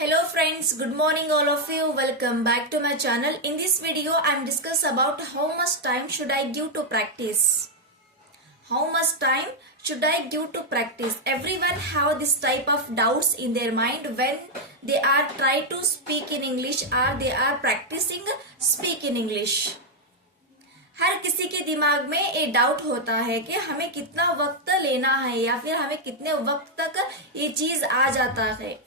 Hello friends, good morning all of you. Welcome back to my channel. In this video, I am discuss about how much time should I give to practice. How much time should I give to practice? Everyone have this type of doubts in their mind when they are try to speak in English or they are practicing speak in English. हर किसी के दिमाग में ये doubt होता है कि हमें कितना वक्त लेना है या फिर हमें कितने वक्त तक ये चीज आ जाता है।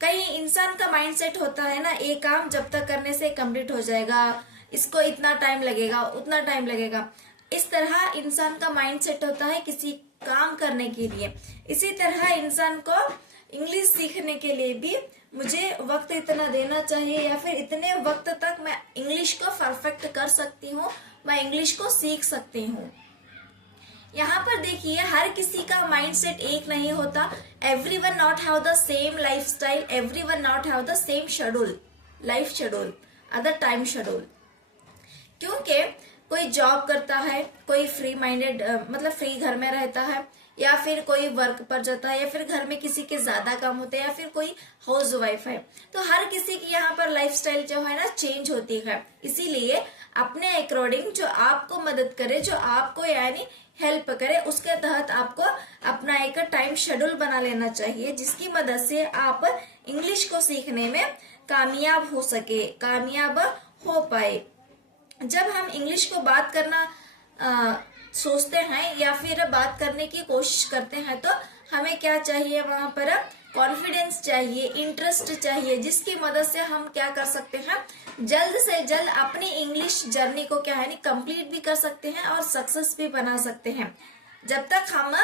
कई इंसान का माइंडसेट होता है ना, ये काम जब तक करने से कंप्लीट हो जाएगा, इसको इतना टाइम लगेगा, उतना टाइम लगेगा। इस तरह इंसान का माइंडसेट होता है किसी काम करने के लिए। इसी तरह इंसान को इंग्लिश सीखने के लिए भी मुझे वक्त इतना देना चाहिए या फिर इतने वक्त तक मैं इंग्लिश को परफेक्ट कर सकती हूँ, मैं इंग्लिश को सीख सकती हूँ। यहाँ पर देखिए, हर किसी का माइंडसेट एक नहीं होता। Everyone not have the same lifestyle, everyone not have the same schedule, life schedule, other time schedule. क्योंकि कोई जॉब करता है, कोई फ्री माइंडेड मतलब फ्री घर में रहता है, या फिर कोई वर्क पर जाता है, या फिर घर में किसी के ज्यादा काम होते हैं, या फिर कोई हाउस वाइफ है। तो हर किसी की यहाँ पर लाइफस्टाइल जो है ना चेंज होती है। इसीलिए अपने अकॉर्डिंग जो आपको मदद करे, जो आपको यानी हेल्प करे, उसके तहत आपको अपना एक टाइम शेड्यूल बना लेना चाहिए, जिसकी मदद से आप इंग्लिश को सीखने में कामयाब हो सके, कामयाब हो पाए। जब हम इंग्लिश को बात करना सोचते हैं या फिर बात करने की कोशिश करते हैं, तो हमें क्या चाहिए, वहां पर कॉन्फिडेंस चाहिए, इंटरेस्ट चाहिए, जिसकी मदद से हम क्या कर सकते हैं, जल्द से जल्द अपनी इंग्लिश जर्नी को क्या है कंप्लीट भी कर सकते हैं और सक्सेस भी बना सकते हैं। जब तक हम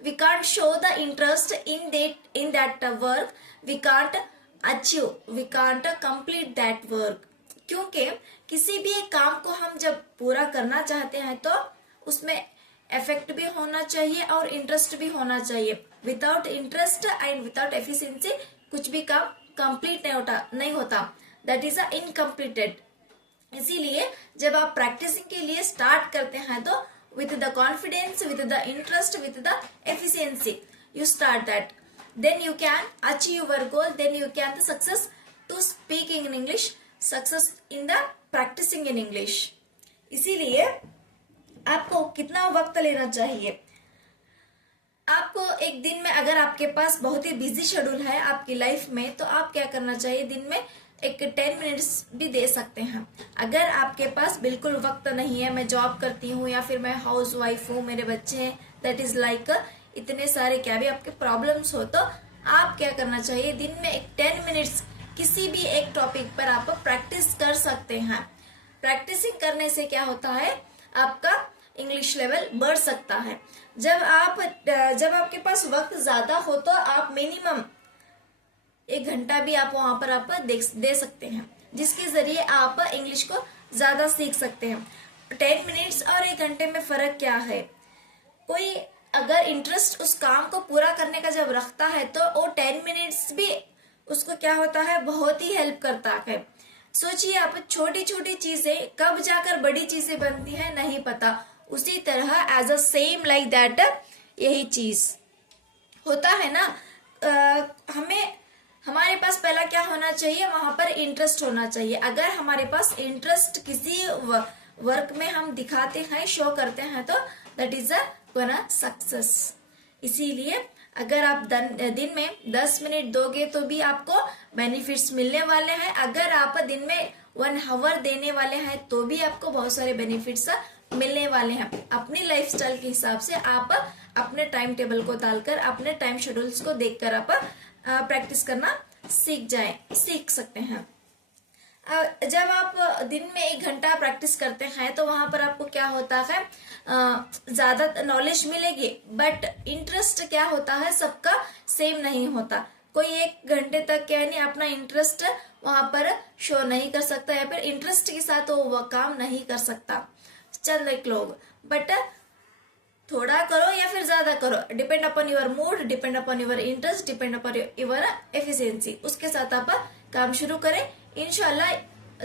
we can't show the interest in that work, we can't achieve, we can't complete that work. क्योंकि किसी भी एक काम को हम जब पूरा करना चाहते हैं तो उसमें इफेक्ट भी होना चाहिए और इंटरेस्ट भी होना चाहिए। Without interest and without efficiency कुछ भी काम कंप्लीट नहीं होता, दैट इज इनकम्प्लीटेड। इसीलिए जब आप प्रैक्टिसिंग के लिए स्टार्ट करते हैं तो with the confidence, with the interest, with the efficiency you start that, then you can achieve your goal, then you can success to speaking in English, success in the practicing in English. इसीलिए आपको कितना वक्त लेना चाहिए, आपको एक दिन में, अगर आपके पास बहुत ही बिजी शेड्यूल है आपकी लाइफ में, तो आप क्या करना चाहिए, दिन में एक 10 मिनट्स भी दे सकते हैं। अगर आपके पास बिल्कुल वक्त नहीं है, मैं जॉब करती हूँ या फिर मैं हाउस वाइफ हूँ, मेरे बच्चे हैं, दैट इज लाइक इतने सारे क्या भी आपके प्रॉब्लम्स हो, तो आप क्या करना चाहिए, दिन में एक 10 मिनट्स किसी भी एक टॉपिक पर आप प्रैक्टिस कर सकते हैं। प्रैक्टिसिंग करने से क्या होता है, आपका इंग्लिश लेवल बढ़ सकता है। जब आपके पास वक्त ज्यादा हो तो आप मिनिमम 1 घंटा भी आप वहां पर आप दे सकते हैं, जिसके जरिए आप इंग्लिश को ज्यादा सीख सकते हैं। 10 मिनट्स और 1 घंटे में फर्क क्या है। कोई अगर इंटरेस्ट उस काम को पूरा करने का जब रखता है तो वो 10 मिनट्स भी उसको क्या होता है, बहुत ही हेल्प करता है। सोचिए आप, छोटी छोटी चीजें कब जाकर बड़ी चीजें बनती है नहीं पता। उसी तरह as a same like that यही चीज होता है ना। हमारे पास पहला क्या होना चाहिए, वहां पर इंटरेस्ट होना चाहिए। अगर हमारे पास इंटरेस्ट किसी वर्क में हम दिखाते हैं, शो करते हैं, तो दैट इज अ सक्सेस। इसीलिए अगर आप दिन में 10 मिनट दोगे तो भी आपको बेनिफिट्स मिलने वाले हैं। अगर आप दिन में 1 आवर देने वाले हैं तो भी आपको बहुत सारे बेनिफिट्स मिलने वाले हैं। अपनी लाइफस्टाइल के हिसाब से आप अपने टाइम टेबल को डालकर, अपने टाइम शेड्यूल्स को देखकर आप प्रैक्टिस करना सीख सकते हैं। जब आप दिन में 1 घंटा प्रैक्टिस करते हैं तो वहां पर आपको क्या होता है, ज्यादा नॉलेज मिलेगी, बट इंटरेस्ट क्या होता है, सबका सेम नहीं होता। कोई 1 घंटे तक क्या नहीं अपना इंटरेस्ट वहां पर शो नहीं कर सकता, या फिर इंटरेस्ट के साथ वो काम नहीं कर सकता चंद एक लोग। बट थोड़ा करो या फिर ज्यादा करो, depend upon your mood, depend upon your interest, depend upon your efficiency, उसके साथ आप काम शुरू करें। इंशाल्लाह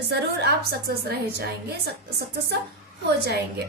जरूर आप सक्सेस रह जाएंगे, सक्सेस हो जाएंगे।